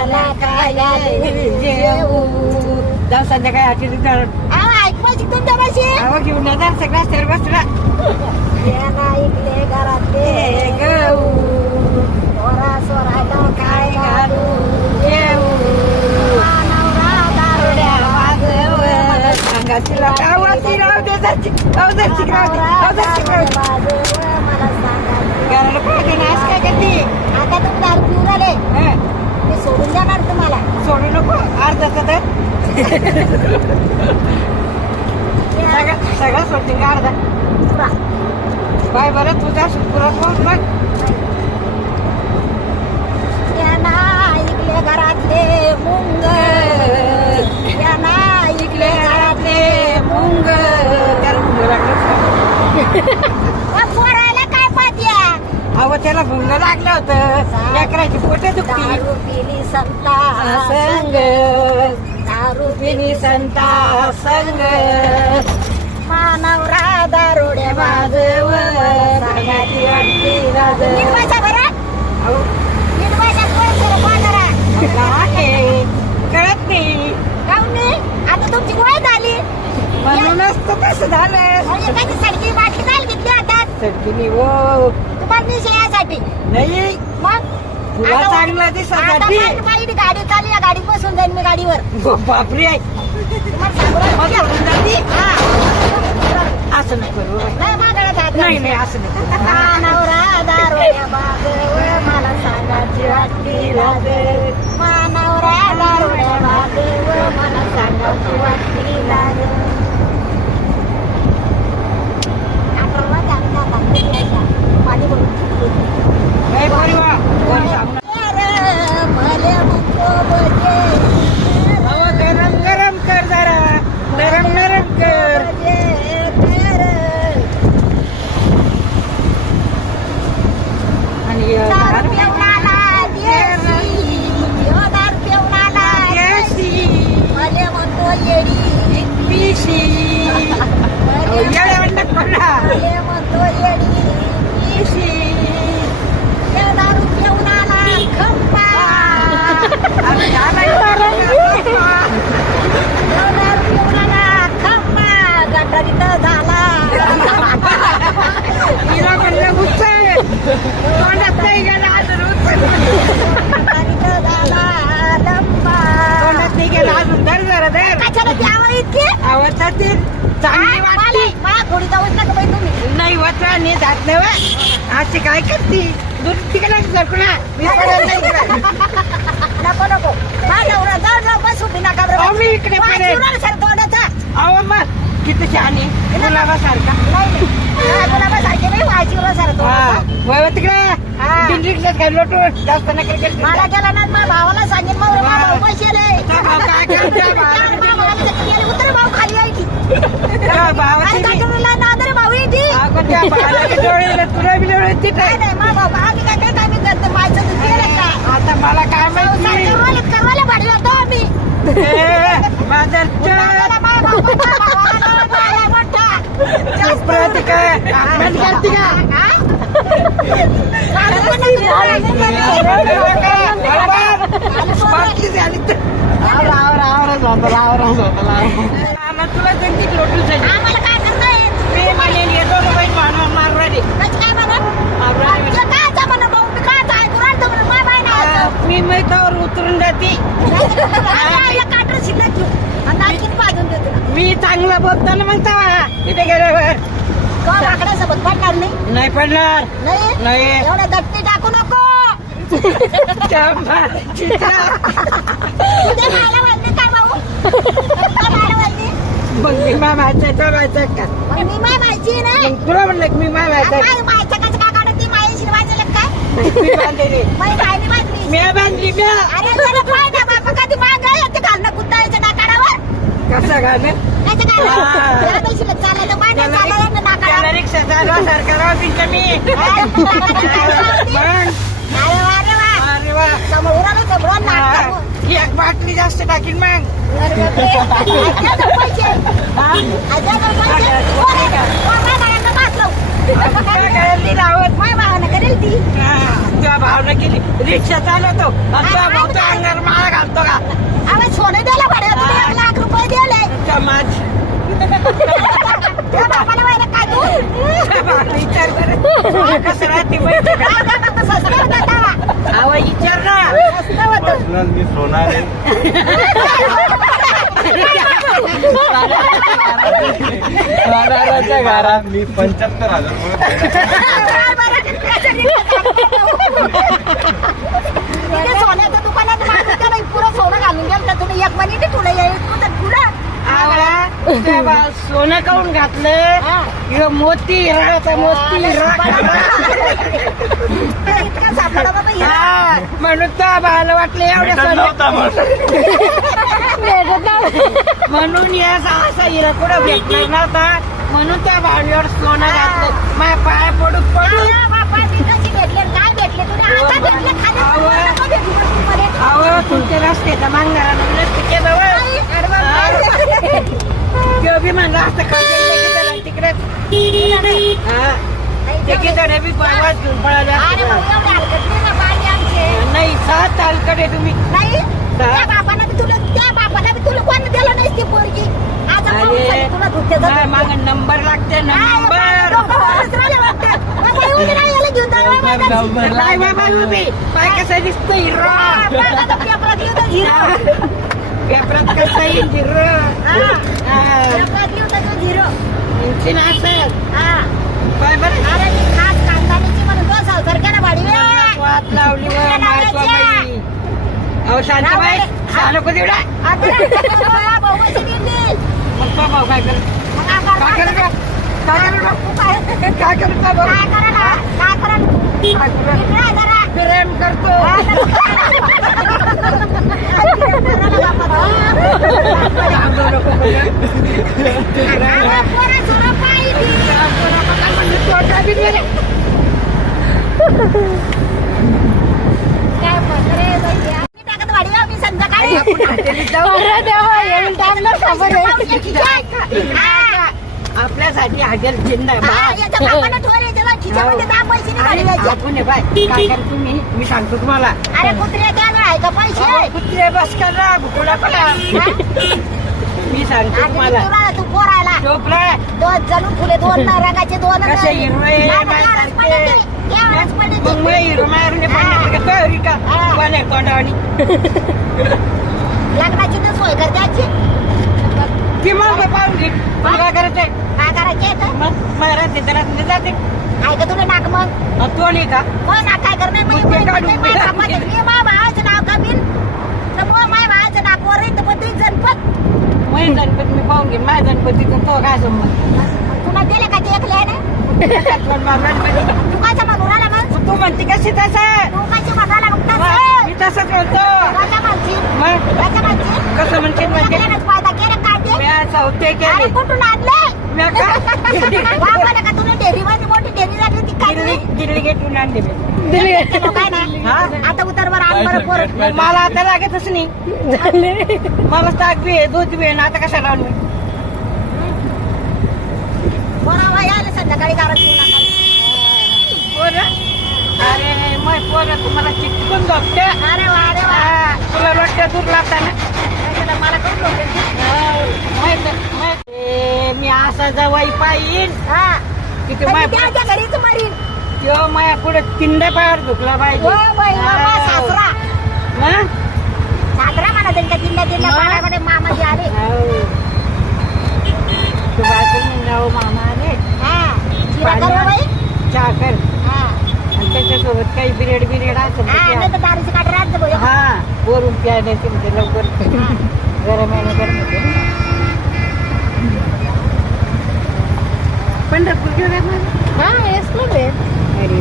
मला काय जेऊ जाऊ संध्याकाळी हॉटेल ऐकवायची तुमच्या भाषी घेऊन जा सगळा स्टेर बसला याला इकडे घरातले गहू पोरा सोराला काय घालू येऊ नवरा दारुड्या वाजव सांगायची गावाची राव देसाची अवजाची वाजव मला सांगायची घराला पाहते ना आज काय करते आता तुम्ही दारू पिऊन आले मी सोडून जाणार तुम्हाला सोडू नको अर्धा तर सगळं सोडते का अर्धा पुरा बाय बरं तुझा पुरत मग यांना ऐकले घरातले मुंग यांना ऐकले घरातले मुंग पोरायला काय पाहत्या अहो त्याला भुंग लागलं होतं लेकराची पोटे दुखती दारू पिली संता संग दारू पिनी संता संग मानवरा दारुडे वाजव सांगायची वाटली राज निर्वाचा बरं अहो निर्वाचा आहे कळत नाही काऊन नाही आता तुमची गोळी झाली म्हणूनच तर कसं झालं एखादी सडकी बाटली जाईल घेतली हातात सडकीनी हो तुम्हाला नाही यासाठी नाही मग तुला आता- चांगलं आता दिसण्यासाठी माझी गाडी चालली या गाडीत बसून जाईन मी गाडीवर बापरे आहे तुम्हाला सांगू मग राहिले. सोडून जाती? हा. असं नको करू नाही मागायला जात नाही नाही असं नको मानवरा दारुड्या बागव मला सांगायची वाटली लाग मानवरा दारुड्या बागव मला सांगायची वाटली लाग पाणी भरून नाही बरी वा कोणी सांगू नका. भले मुको बजे अहो, गरम गरम कर जरा नरम नरम कर आणि दारू पिऊनाला देशी यो दारू पिऊनाला देशी भले म्हणतो येडी पिशी येड्या म्हणतात कोणा भले म्हणतो येडी पिशी यो दारू पिऊनाला खंबा अरे झाला यो दारू पिऊनाला खंबा गटारीत झाला हिला म्हणलं गुच्छ तोंडात नाही गेला अजून गटारीत झाला लंबा तोंडात नाही गेला अजून धर जरा धर कशाला द्यावं इतके आवडतात ते चांगली वाटते थोडी जाऊच नका बाई तुम्ही नाही होत नाही जात नाही वा आजची काय करते दूध तिकडे सरकुला मी पडेल नाही इकडे. नको नको हा नवरा जाऊ जाऊ बस उभी नका अहो, मी इकडे पडेल. सर तोंडाचा अहो मग किती शहाणी गुलाबासारखा गुलाबासारखे नाही वायचीवर सर हा तोंडाचा वय तिकडे हा. दिंडीतलं काय लोटून जास्त नका करते. मला गेला ना माझ्या भावाला सांगेन मग वा. भाऊ पैसे रे त्या भाव काय करते उतर भाऊ खाली आहे ती त्या भावाची आणि बी- काकाला नादर भाऊ आहे ती अगं, त्या भावाला बी डोळे तुला बी डोळे तिथे नाही नाही माझा भाऊ आम्ही काय काय काय मी करतो मायचं दूध गेलं का आता मला काय माहिती करवायला भाडला होतो आम्ही माझं मला माझ्या भावाला भावाला मोठा चुप राहते काय आपण करते का बाटली झाली तर तुला जंगीत लोटून जाईल आम्हाला काय करताय मी म्हणेन येतो ना बाई मारवाडी काय म्हणा काय जमाना भाऊ मी काय ऐकू राहतो म्हणून माय बाय नाही मी मैतावर उतरून जाते काटर शिकत तू आणि आणखीन पाजून देतो मी चांगलं बोलतो ना मग तेव्हा तिथे गेल्यावर माकडासोबत पडणार नाही नाही पडणार नाही नाही एवढ्या दट्टी टाकू नको चित्रा उद्या खायला म्हणते काय भाऊ काय खायला म्हणते मग मी मामाचं ठेवायचं का मग मी माय माहिती नाही तुला म्हणलं की मी मामाचं माय मायच्या कसं काय काढत ती मायशी वाजलं काय मी बांधलेली माय काय नाही बांधली मी बांधली म्या अरे त्याला काय ना बापा कधी माग येते घालणं कुत्तायच्या नाकाडावर कसं घालणं त्याचं काय हा. त्याला पैसे चालायचं मांड चालायला त्याला नाकाडावर रिक्षा चालवा सरकार मी मग अरे वा समोर उराला जबरून नाक ही एक बाटली जास्त टाकीन मग पैसे हजार पैसे गळ्यातली लावत माझ्या भावानं करेल ती तुझ्या भावना केली रिक्षा चालवतो आणि तुझ्या भाऊ तो अंगावर माळा घालतो का आम्ही सोनं द्यायला पाहिजे तुला 1 लाख रुपये दिले समाज त्या बापाला व्हायला काय तू विचार कर कसं राहते माहिती का सस्ता होता तेव्हा. अहो विचार ना सस्ता होतं. पर्सनल मी सोनार आहे सोनाराच्या घरात मी 75,000 तिथे सोन्याच्या दुकानात माणूस त्याला पुरं सोनं घालून गेलं तुम्ही 1 महिने तुला येईल पुढं सोनं काऊन घातलं ह्यो मोती हिरा मोती हिरा इतका सापडा बाबा हिरा. हा, म्हणून तो भावाला वाटलं एवढ्या सोनं म्हणून या असा हिरा कुठं भेटणार नव्हता म्हणून त्या भावावर सोनं घातलं माझ्या पाया पडून पडून अरे बापा, ती कशी भेटले आणि काय भेटले तुला आता भेटले खाली नको भेटू बस तू मध्ये. अहो तुमच्या रस्त्याचा मांगारा रस्त्याच्या जवळ अरे बापा. किंवा बी म्हणलं असतं खाली तिकडे ते किती बी आवाज घेऊन पळाले अरे असते. भाऊ, एवढे हलकट नाही ना पाणी आमचे. नाही 7 तालकडे तुम्ही नाही त्या बापाला बी तुला कोण दिलं नाही ती पोरगी आज आपण अरे तुला धुत्याचं काय माग नंबर लागते नंबर काय बाबा उभी पाय कसा दिसतो हिरो पेपरात कसा येईल हिरो यांची ना असेल पाय बरं वाट लावली व मायसवाबाई अहो शांताबाई शालो कधी उडा मग तो भाऊ काय करत काय करत काय करत भाऊ प्रेम करतो आपल्यासाठी हॉटेल जिंदाबाद आपण बाय काय कर तुम्ही मी सांगतो तुम्हाला अरे कुत्रे द्या ना का पैसे कुत्रे बस करा भुकुला करा मी सांगतो तुम्हाला तू पोरायला झोपला 2 जणू फुले 2 रंगाचे 2 कसे हिरवे मग हिरो मारून का कोण्या तोंडावानी लग्नाची तर सोय करते किमान पाहून घे तुला काय करायचंय काय करायचे मग मला त्याला जाते ऐका तुला नाक मग तो नाही का मग ना काय करणार मी माझ्या भावाचं नाव कमीन तर मग माझ्या भावाचं नाक वर येतं पण ते गणपत माझ्या गणपती मी पाहून घे माझ्या गणपतीचा तो काय संबंध तुला दिले का ते ऐकले ना तू कायचं म्हणून आला मग तू म्हणते कशी तसं तू कायची म्हणाला मग तसं मी तसंच म्हणतो राजा म्हणची मग राजा म्हणची कसं म्हणते म्हणजे फायदा केला काय ते मी आज होते अरे केले कुठून आणले मी का बाबाला का तुला डेअरी मध्ये मोठी डेअरी झाली होती काय दिल्ली दिल्ली गेटून आणले मी काय ना आता उतरवर आण बरं पोर मग मला आता लागतच नाही मला ताक बी आहे दूध बी आहे ना आता कशा लावून मी बरोबर यायला संध्याकाळी गावात पोरं अरे मग पोरं तुम्हाला चिटकून झोपते अरे वा अरे वा तुला रोट्या दूर लागता ना मला करून मी असा जवाई पाहिन किती त्याच्या घरीच मरीन किंवा माया पुढे तिंड्या पायावर झुकला पाहिजे हो बाई बाबा सासरा हं? सासरा म्हणा त्यांच्या दिंड्या दिंड्या पाण्यामध्ये मामाजी आले तू बायको जाऊ मामा आले जिरा कर ना बाई चहा कर हा आणि त्याच्यासोबत काही बिरेड असं नाही तर दारूची काढ राहत बाई हा वरून प्यायला तुमचे लवकर गरम आहे गरम होते पंढरपूर घेऊन हा येस ना अरे